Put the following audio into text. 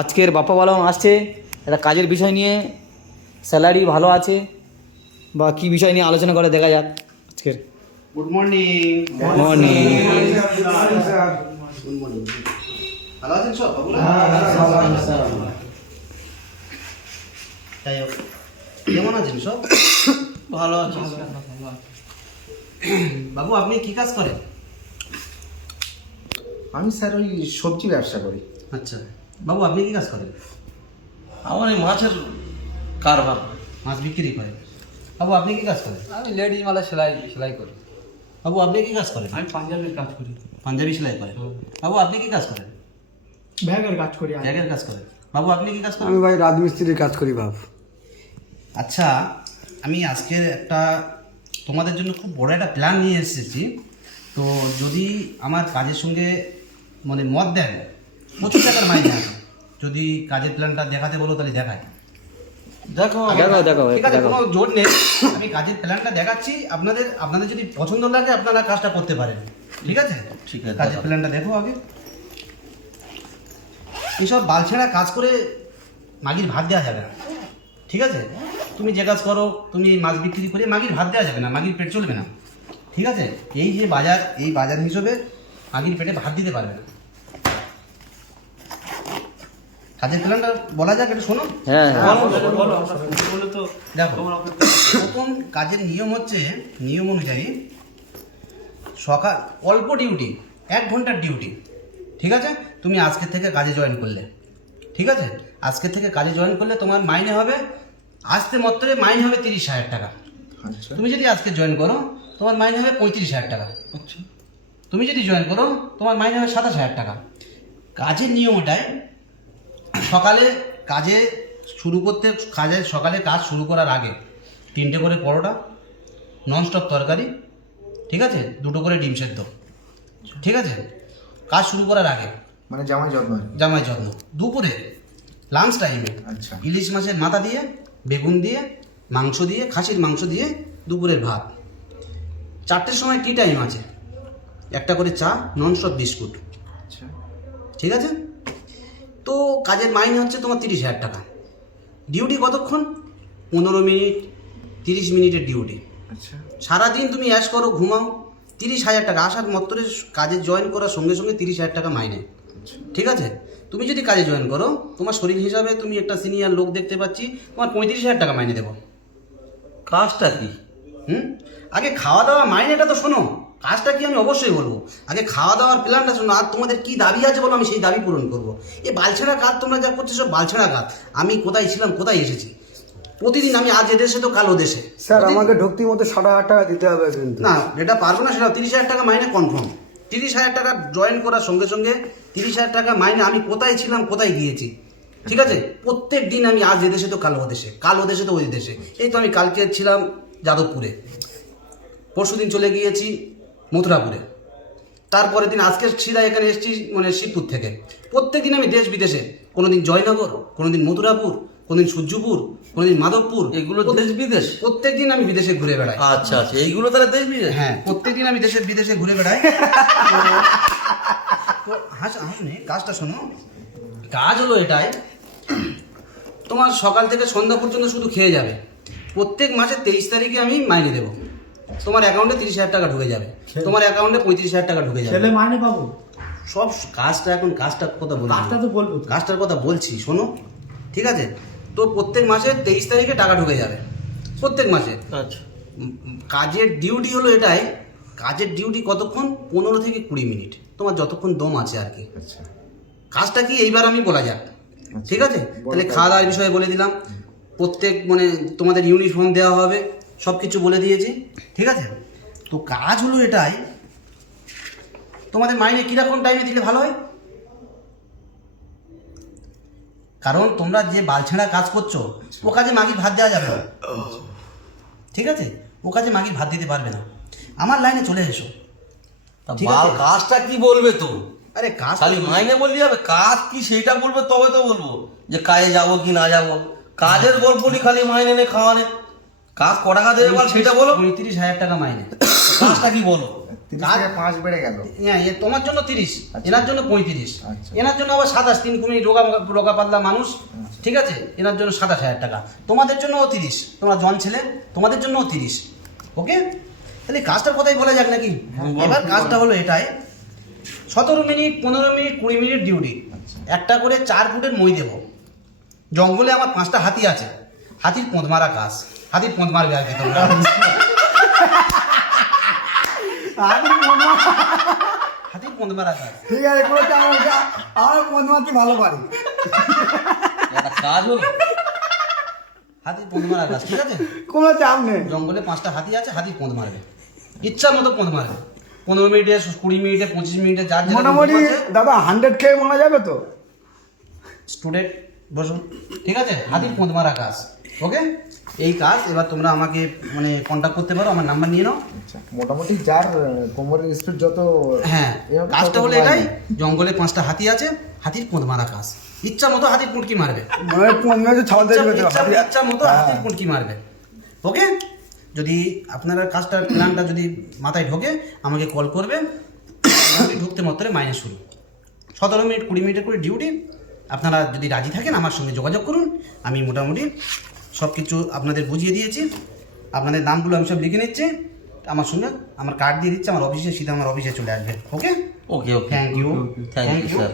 আজকের বাপ্পা বালন আসছে একটা কাজের বিষয় নিয়ে, স্যালারি ভালো আছে বা কী বিষয় নিয়ে আলোচনা করে দেখা যাক আজকের। Good morning. Morning. Good morning. ভালো আছেন সব বাবুরা? যাই হোক, কেমন আছেন সব? ভালো আছে। বাবু আপনি কি কাজ করেন? আমি স্যার ওই সবজি ব্যবসা করি। আচ্ছা বাবু আপনি কি কাজ করেন? আমার এই মাছের কারবার। মাছ বিক্রি করেন। বাবু আপনি কি কাজ করেন? আমি লেডিস মালা সেলাই করি। বাবু আপনি কি কাজ করেন? আমি পাঞ্জাবের কাজ করি। পাঞ্জাবি সেলাই করেন। বাবু আপনি কি কাজ করেন? ব্যাগের কাজ করি। ব্যাগের কাজ করেন। বাবু আপনি কি কাজ করেন? আমি ভাই রাজমিস্ত্রির কাজ করি বাপ। আচ্ছা, আমি আজকের একটা তোমাদের জন্য খুব বড় একটা প্ল্যান নিয়ে এসেছি। তো যদি আমার কাজের সঙ্গে মানে মত দেন, প্রচুর টাকার মাইনে আছে। যদি কাজের প্ল্যানটা দেখাতে বলো তাহলে দেখায়। দেখো দেখো ঠিক আছে, কোনো জোর নেই। আমি কাজের প্ল্যানটা দেখাচ্ছি, আপনাদের যদি পছন্দ লাগে আপনারা কাজটা করতে পারেন। ঠিক আছে? ঠিক আছে, কাজের প্ল্যানটা দেখো আগে। এইসব বালছেড়া কাজ করে মাগির ভাত দেওয়া যাবে না। ঠিক আছে? তুমি যে কাজ করো, তুমি মাছ বিক্রি করে মাগির ভাত দেওয়া যাবে না, মাগির পেট চলবে না। ঠিক আছে? এই যে বাজার, এই বাজার হিসেবে মাগির পেটে ভাত দিতে পারবে না। কাজের প্ল্যানটা বলা যাক, এটা শোনো। হ্যাঁ দেখো, প্রথম কাজের নিয়ম হচ্ছে, নিয়ম অনুযায়ী সকাল অল্প ডিউটি, 1 ঘন্টার ডিউটি। ঠিক আছে? তুমি আজকে থেকে কাজে জয়েন করলে, ঠিক আছে, আজকে থেকে কাজে জয়েন করলে তোমার মাইনে হবে, আসতে মাত্রে মাইনে হবে 30,000 টাকা। আচ্ছা। তুমি যদি আজকে জয়েন করো তোমার মাইনে হবে 35,000 টাকা। তুমি যদি জয়েন করো তোমার মাইনে হবে 27,000 টাকা। কাজের নিয়ম ওটাই, সকালে কাজে শুরু করতে, সকালে কাজ শুরু করার আগে 3টে করে পরোটা, ননস্টপ তরকারি, ঠিক আছে, 2টো করে ডিম সেদ্ধ। ঠিক আছে? কাজ শুরু করার আগে মানে জামাই যত্ন আর কি। জামাই যত্ন। দুপুরে লাঞ্চ টাইমে আচ্ছা। ইলিশ মাছের মাথা দিয়ে, বেগুন দিয়ে, মাংস দিয়ে, খাসির মাংস দিয়ে দুপুরের ভাত। 4টের সময় টি টাইম আছে, একটা করে চা, ননস্টপ বিস্কুট। আচ্ছা। ঠিক আছে? তো কাজের মাইনে হচ্ছে তোমার 30,000 টাকা। ডিউটি কতক্ষণ? 15 মিনিট, 30 মিনিটের ডিউটি। আচ্ছা। সারাদিন তুমি অ্যাশ করো, ঘুমাও, 30,000 টাকা। আসার মাত্রে কাজে জয়েন করার সঙ্গে সঙ্গে 30,000 টাকা মাইনে। ঠিক আছে? তুমি যদি কাজে জয়েন করো, তোমার শরীর হিসাবে তুমি একটা সিনিয়র লোক দেখতে পাচ্ছি, তোমার 35,000 টাকা মাইনে দেবো। কাজটা কি? আগে খাওয়া দাওয়া মাইনেটা তো শোনো, কাজটা কি আমি অবশ্যই বলবো। আগে খাওয়া দাওয়ার প্ল্যানটা শোনো, আর তোমাদের কি দাবি আছে বলো, আমি সেই দাবি পূরণ করবো। এই বালছেড়া কাজ তোমরা যা করছো সব বালছেড়া কাজ। আমি কোথায় ছিলাম, কোথায় এসেছি, প্রতিদিন আমি আজ এদেশে তো কাল ওদেশে। স্যার আমাকে ঢুকতি মতো 7,500 টাকা দিতে হবে কিন্তু। না, এটা পারবো না, সেটা 30,000 টাকা মাইনে কনফার্ম। 30,000 টাকা জয়েন করার সঙ্গে সঙ্গে 30,000 টাকা মাইনে। আমি কোথায় ছিলাম, কোথায় গিয়েছি, ঠিক আছে, প্রত্যেক দিন আমি আজ এদেশে তো কাল ওদেশে, কাল ওদেশে তো ওই দেশে। এই তো আমি কালকে ছিলাম যাদবপুরে, পরশুদিন চলে গিয়েছি মথুরাপুরে, তারপরে দিন আজকে সিধা এখানে এসেছি মানে শিবপুর থেকে। প্রত্যেক দিন আমি দেশ বিদেশে, কোনোদিন জয়নগর, কোনোদিন মথুরাপুর, কোনোদিন সূর্যপুর, কোনোদিন মাধবপুর। এগুলো দেশ বিদেশ? প্রত্যেক দিন আমি বিদেশে ঘুরে বেড়াই। আচ্ছা আচ্ছা, এইগুলো তাহলে দেশ বিদেশ? হ্যাঁ, প্রত্যেকদিন আমি দেশে বিদেশে ঘুরে বেড়াই। তো হাসনি, কাজটা শোনো। কাজ হলো এটাই, তোমার সকাল থেকে সন্ধ্যা পর্যন্ত শুধু খেয়ে যাবে। প্রত্যেক মাসের 23 তারিখে আমি মাইনে দেবো। তোমার অ্যাকাউন্টে 30,000 টাকা ঢুকে যাবে, তোমার অ্যাকাউন্টে 35,000 টাকা ঢুকে যাবে। ছেলে মাইনে পাবো? সব কাজটা এখন কাজটার কথা বলছি, কাজটা তো বলবো। কাজটার কথা বলছি শোনো। ঠিক আছে? তো প্রত্যেক মাসে 23 তারিখে টাকা ঢুকে যাবে, প্রত্যেক মাসে। আচ্ছা। কাজের ডিউটি হলো এটাই, কাজের ডিউটি কতক্ষণ? 15 থেকে 20 মিনিট, তোমার যতক্ষণ দম আছে আর কি। আচ্ছা। কাজটা কি এইবার আমি বলা যাক, ঠিক আছে? তাহলে খাওয়া দাওয়ার বিষয়ে বলে দিলাম, প্রত্যেক মানে তোমাদের ইউনিফর্ম দেওয়া হবে, সব কিছু বলে দিয়েছি। ঠিক আছে? তো কাজ হলো এটাই, তোমাদের মাইনে কীরকম টাইমে দিলে ভালো হয়? কারণ তোমরা যে বালছেড়া কাজ করছো, ও কাজে মাগির ভাত দেওয়া যাবে না। ঠিক আছে? ও কাজে মাগির ভাত দিতে পারবে না। আমার লাইনে চলে এসো। তা ঠিক বাল আছে? কাজটা কি বলবে তো? আরে কাজ খালি মাইনে বললি হবে? কাজ কি সেইটা বলবে, তবে তো বলবো যে কাজে যাবো কি না যাবো। কাজের গল্পটি খালি মাইনে নে খাওয়ানে, কাজ কটা কাজ দেবে বল সেটা বলো। 35,000 টাকা মাইনে। কাজটা কি বলো? কাজ- 5 বেড়ে গেল। হ্যাঁ তোমার জন্য 30, এনার জন্য 35, আচ্ছা। এনার জন্য আবার 27, 3 কুমি রোগা পাতলা মানুষ, ঠিক আছে, এনার জন্য 27,000 টাকা, তোমাদের জন্যও 30, তোমরা জন ছেলে, তোমাদের জন্যও 30, ওকে। তাহলে কাজটার কথাই বলা যাক নাকি? এবার কাজটা হলো এটাই, 17 মিনিট, 15 মিনিট, 20 মিনিট ডিউটি, একটা করে 4 ফুটের মই দেবো। জঙ্গলে আমার 5টা হাতি আছে, হাতির পোঁদ মারা কাজ, হাতির পোঁদ মারবে আর কি তোমরা। হাতির পোঁদ মারা কাজ, ঠিক আছে, কোনো চাপ নেই, আমার বন্ধু মাত্র ভালো পারি। একটা কাজ হলো হাতির পোঁদ মারা কাজ, ঠিক আছে। কোনো চাপ নেই। জঙ্গলে 5টা হাতি আছে, হাতির পোঁদ মারবে, ইচ্ছা মতো পোঁদ মারবে, 15 মিনিটে, 20 মিনিটে, 25 মিনিটে, যার মোটামুটি দাদা 100 খেয়ে মারা যাবে তো? স্টুডেন্ট বসুন, ঠিক আছে, হাতির পোঁদ মারা কাজ, ওকে। এই কাজ এবার তোমরা আমাকে মানে কন্ট্যাক্ট করতে পারো, আমার নাম্বার নিয়ে নাও। আচ্ছা, মোটামুটি যার কোমরের স্পিড যত, হ্যাঁ, এরকম কাজটা তত হলো মারবে। এটাই, জঙ্গলে 5টা হাতি আছে, হাতির পোঁদ মারা কাজ, ইচ্ছা মতো হাতির পুঁটকি মারবে, মনে হয় 15 ছাড় দেবে তো। ইচ্ছা মতো হাতির পুঁটকি মারবে, ওকে। যদি আপনারা কাজটার প্ল্যানটা যদি মাথায় ঢোকে আমাকে কল করবে, মোটামুটি ঢুকতে মাত্র মাইনে শুরু, 17 মিনিট 20 মিনিটের করে ডিউটি। আপনারা যদি রাজি থাকেন আমার সঙ্গে যোগাযোগ করুন, আমি মোটামুটি সব কিছু আপনাদের বুঝিয়ে দিয়েছি, আপনাদের নামগুলো আমি সব লিখে নিচ্ছি, আমার সঙ্গে আমার কার্ড দিয়ে দিচ্ছি, আমার অফিসে সিধা আমার অফিসে চলে আসবে, okay. Okay okay thank you, thank you sir